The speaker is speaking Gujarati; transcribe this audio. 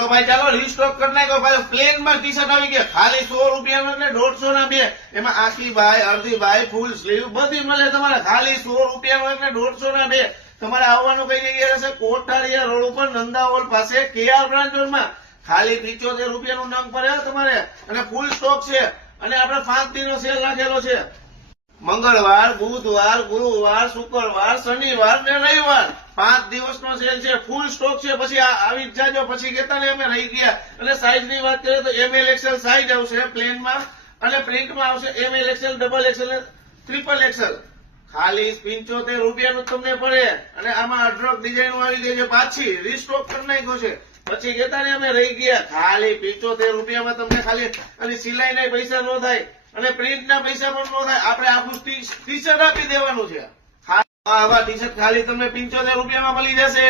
તો ભાઈ ચાલો રીસ્ટોક કરી નાખો. ભાઈ પ્લેનમાં ટી શર્ટ આવી ગયા ખાલી સો રૂપિયા એટલે દોઢસો ના બે. એમાં આખી ભાઈ અડધી ભાઈ ફૂલ સ્લીવ બધી મળે તમારે. ખાલી સો રૂપિયા એટલે દોઢસો ના બે. તમારે આવવાનું કઈ જગ્યાએ હશે કોઠારીયા રોડ ઉપર નંદા હોલ પાસે, કેઆર બ્રાન્ચમાં ખાલી પિચોતેર રૂપિયાનું નંગ પડે તમારે. અને ફૂલ સ્ટોક છે. અને આપણે પાંચ દિનો સેલ રાખેલો છે. મંગળવાર, બુધવાર, ગુરુવાર, શુક્રવાર, શનિવાર ને રવિવાર. પાંચ દિવસનો સેલ છે ફૂલ સ્ટોક છે. પછી આવી જ જાજો. પછી કેતા ને અમે રહી ગયા. અને સાઈઝની વાત કરીએ તો એમએલ એક્સેલ સાઈઝ આવશે પ્લેનમાં અને પ્રિન્ટમાં આવશે ML XL double XL triple XL ખાલી પંચોતેર રૂપિયાનું તમને પડે. અને આમાં અઢળક ડિઝાઇન આવી ગઈ છે પાછી. રીસ્ટોક કરી નાખ્યો છે. પછી કેતા ને અમે રહી ગયા. ખાલી પંચોતેર રૂપિયામાં તમને ખાલી અને સિલાઈ ના પૈસા ન થાય. અને પ્રિન્ટ ના પૈસા પણ ન થાય આપણે આખું ટી શર્ટ આપી દેવાનું છે. આવા ટી શર્ટ ખાલી તમને પંચોતેર રૂપિયામાં મળી જશે.